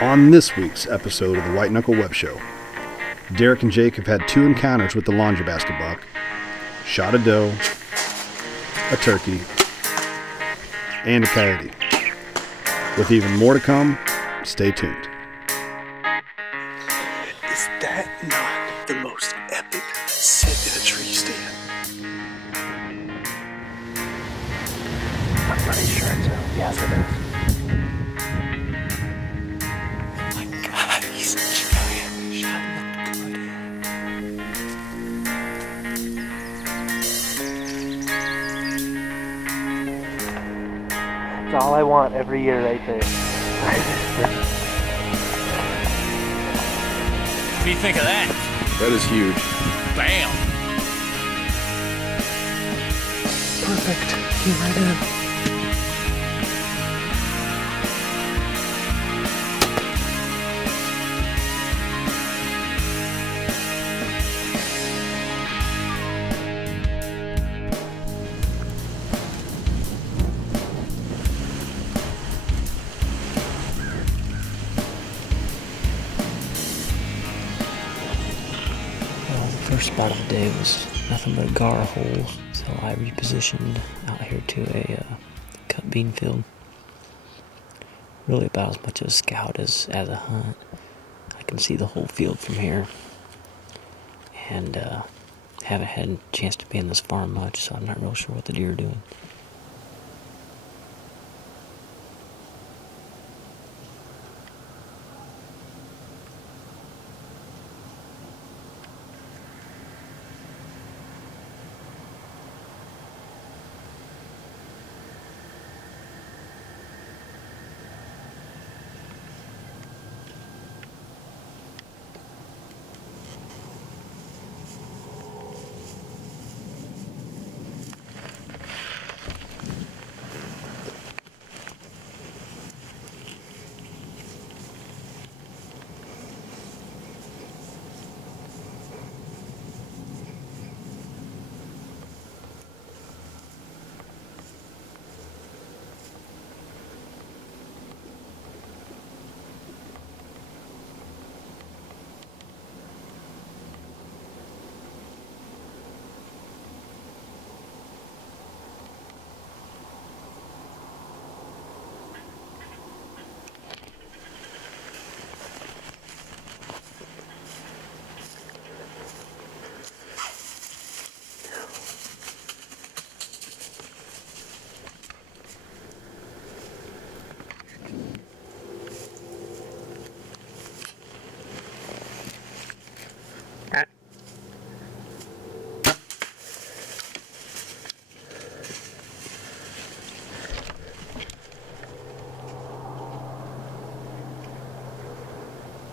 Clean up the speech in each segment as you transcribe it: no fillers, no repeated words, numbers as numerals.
On this week's episode of the White Knuckle Web Show, Derek and Jake have had 2 encounters with the laundry basket buck, shot a doe, a turkey, and a coyote. With even more to come, stay tuned. Is that not the most epic sit in a tree stand? I'm pretty sure it's a yes, it is. He's a giant shot. Looked good. That's all I want every year right there. What do you think of that? That is huge. Bam! Perfect. Came right in. First spot of the day was nothing but a gar hole, so I repositioned out here to a cut bean field. Really about as much of a scout as a hunt. I can see the whole field from here, and haven't had a chance to be in this farm much, so I'm not real sure what the deer are doing.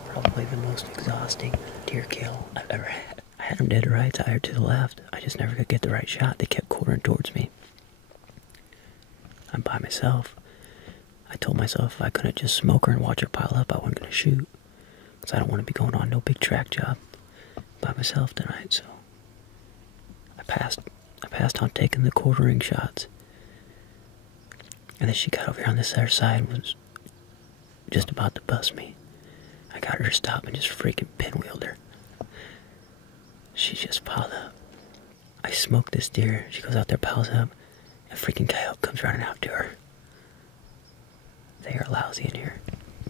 Probably the most exhausting deer kill I've ever had. I had them dead to right side or to the left. I just never could get the right shot. They kept quartering towards me. I'm by myself. I told myself if I couldn't just smoke her and watch her pile up, I wasn't going to shoot. Because I don't want to be going on no big track job by myself tonight, so I passed on taking the quartering shots. And then she got over here on this other side and was just about to bust me. I got her to stop and just freaking pinwheeled her. She just piled up. I smoked this deer. She goes out there, piles up, and a freaking coyote comes running out to her. They are lousy in here.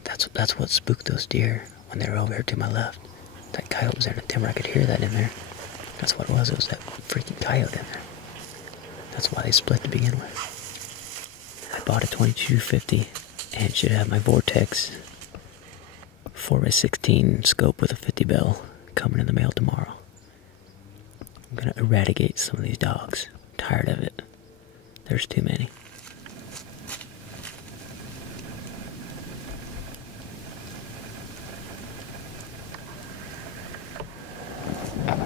That's what spooked those deer when they were over here to my left. That coyote was in the timber. I could hear that in there. That's what it was. It was that freaking coyote in there. That's why they split to begin with. I bought a 2250 and should have my Vortex 4x16 scope with a 50 bell coming in the mail tomorrow. I'm gonna eradicate some of these dogs. I'm tired of it. There's too many.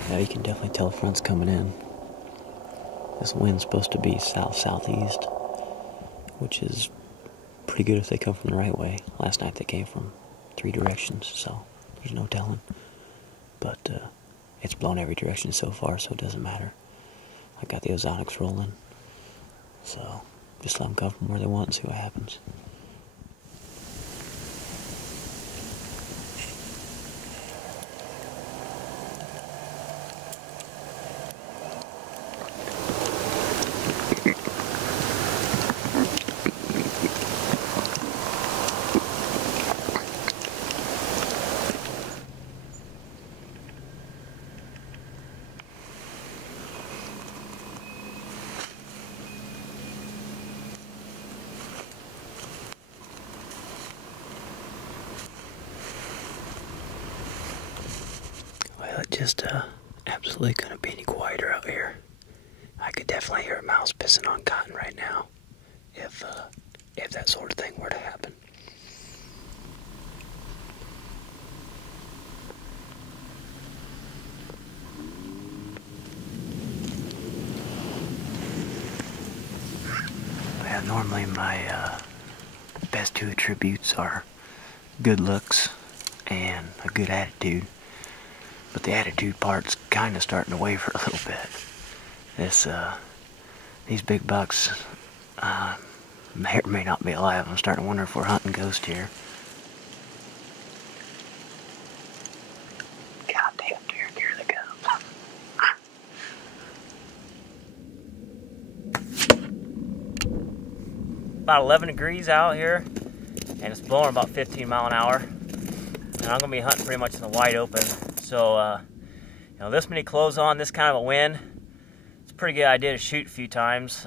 Now you can definitely tell the front's coming in. This wind's supposed to be south-southeast, which is pretty good if they come from the right way. Last night they came from 3 directions, so there's no telling. But it's blown every direction so far, so it doesn't matter. I got the ozonics rolling, so just let them come from where they want and see what happens. just absolutely couldn't be any quieter out here. I could definitely hear a mouse pissing on cotton right now, if that sort of thing were to happen. Yeah, normally my best two attributes are good looks and a good attitude, but the attitude part's kind of starting to waver a little bit. These big bucks may or may not be alive. I'm starting to wonder if we're hunting ghosts here. Goddamn deer, here they come. About 11 degrees out here, and it's blowing about 15 miles an hour. And I'm gonna be hunting pretty much in the wide open. So, you know, this many clothes on, this kind of a wind, it's a pretty good idea to shoot a few times.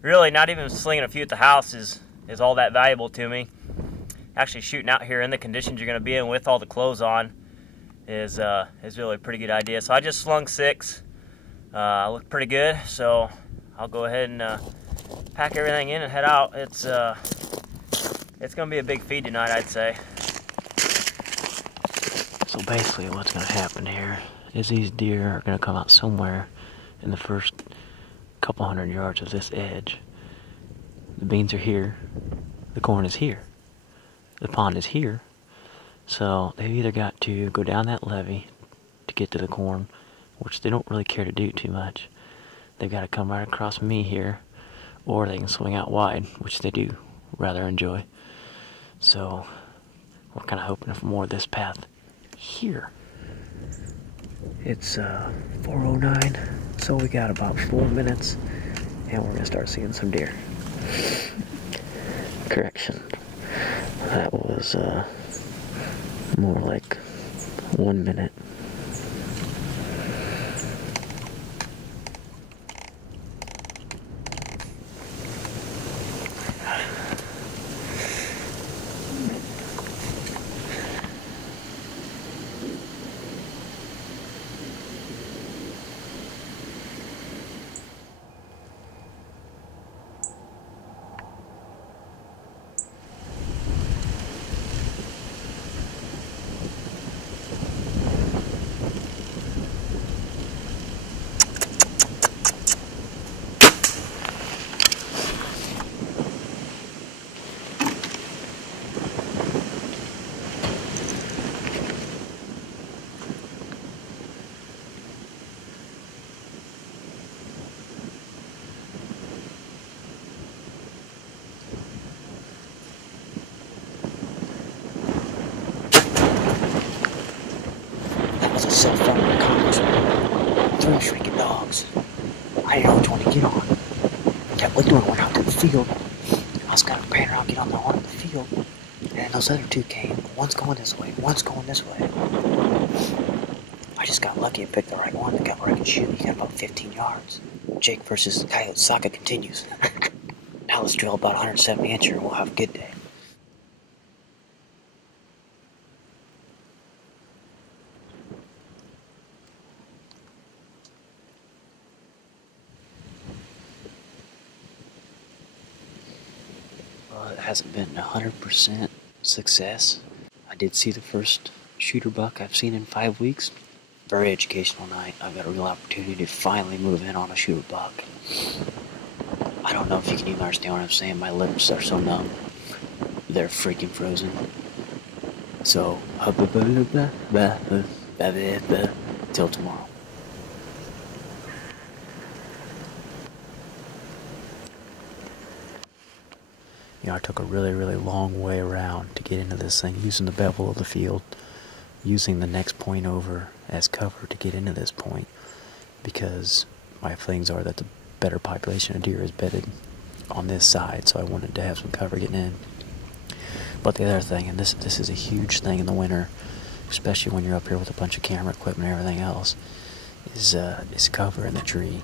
Really, not even slinging a few at the house is all that valuable to me. Actually, shooting out here in the conditions you're gonna be in with all the clothes on is really a pretty good idea. So I just slung 6. I look pretty good, so I'll go ahead and pack everything in and head out. It's gonna be a big feed tonight, I'd say. So basically what's gonna happen here is these deer are gonna come out somewhere in the first couple hundred yards of this edge. The beans are here, the corn is here, the pond is here. So they've either got to go down that levee to get to the corn, which they don't really care to do too much. They've got to come right across me here, or they can swing out wide, which they do rather enjoy. So we're kind of hoping for more of this path here. It's 4:09, so we got about 4 minutes, and we're gonna start seeing some deer. Correction, that was more like 1 minute. Self-funded accomplishment. 3 shrieking dogs. I didn't know which one to get on. Kept looking when I went out to the field. I was kind of praying around, get on the one in the field. And then those other 2 came. One's going this way, one's going this way. I just got lucky and picked the right one that got where I could shoot. He got about 15 yards. Jake versus Coyotes saga continues. Now let's drill about 170 incher and we'll have a good day. Well, it hasn't been 100% success. I did see the first shooter buck I've seen in 5 weeks. Very educational night. I've got a real opportunity to finally move in on a shooter buck. I don't know if you can even understand what I'm saying. My lips are so numb. They're freaking frozen. So, till tomorrow. You know, I took a really, really long way around to get into this thing, using the bevel of the field, using the next point over as cover to get into this point, because my feelings are that the better population of deer is bedded on this side, so I wanted to have some cover getting in. But the other thing, and this is a huge thing in the winter, especially when you're up here with a bunch of camera equipment and everything else, is cover in the tree.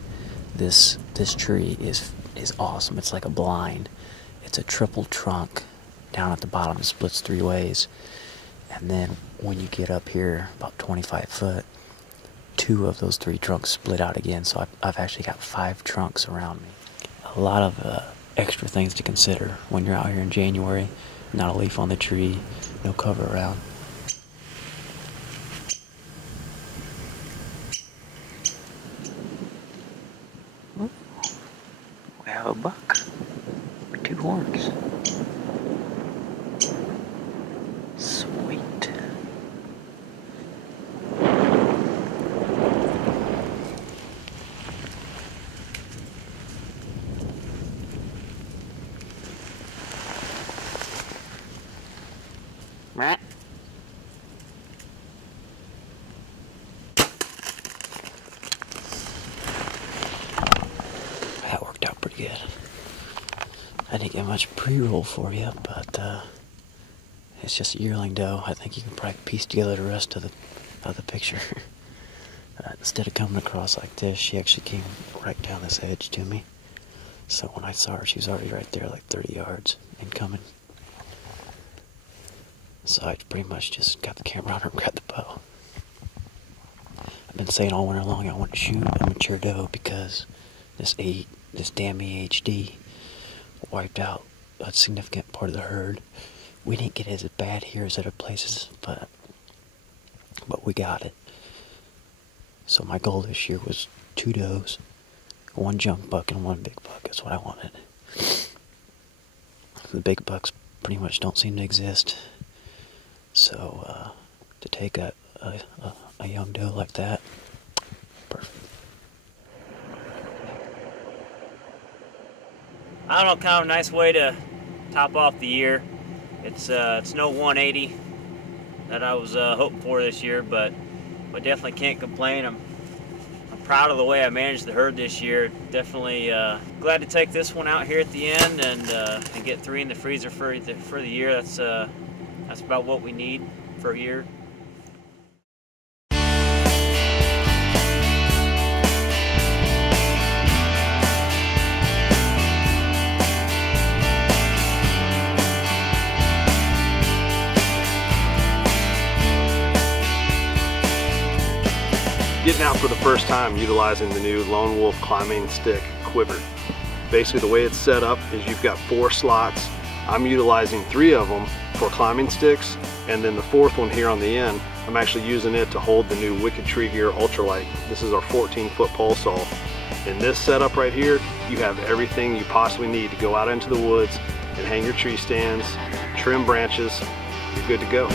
This tree is awesome. It's like a blind. It's a triple trunk down at the bottom. It splits 3 ways. And then when you get up here about 25 foot, 2 of those 3 trunks split out again, so I've actually got 5 trunks around me. A lot of extra things to consider when you're out here in January. Not a leaf on the tree, no cover around. Ooh, we have a buck with 2 horns. Sweet. That worked out pretty good. I didn't get much pre-roll for you, but it's just a yearling doe. I think you can probably piece together the rest of the picture. Instead of coming across like this, she actually came right down this edge to me. So when I saw her, she was already right there, like 30 yards incoming. So I pretty much just got the camera on her and grabbed the bow. I've been saying all winter long I want to shoot a mature doe because this damn AHD wiped out a significant part of the herd. We didn't get it as bad here as other places, but we got it. So my goal this year was 2 does, 1 junk buck and 1 big buck. That's what I wanted. The big bucks pretty much don't seem to exist. So to take a young doe like that, perfect. I don't know, kind of a nice way to top off the year. It's no 180 that I was hoping for this year, but definitely can't complain. I'm proud of the way I managed the herd this year. Definitely glad to take this one out here at the end and get 3 in the freezer for the year. That's about what we need for a year. Getting out for the first time utilizing the new Lone Wolf climbing stick quiver. Basically the way it's set up is you've got 4 slots. I'm utilizing 3 of them for climbing sticks, and then the 4th one here on the end, I'm actually using it to hold the new Wicked Tree Gear Ultralight. This is our 14-foot pole saw. In this setup right here, you have everything you possibly need to go out into the woods and hang your tree stands, trim branches. You're good to go.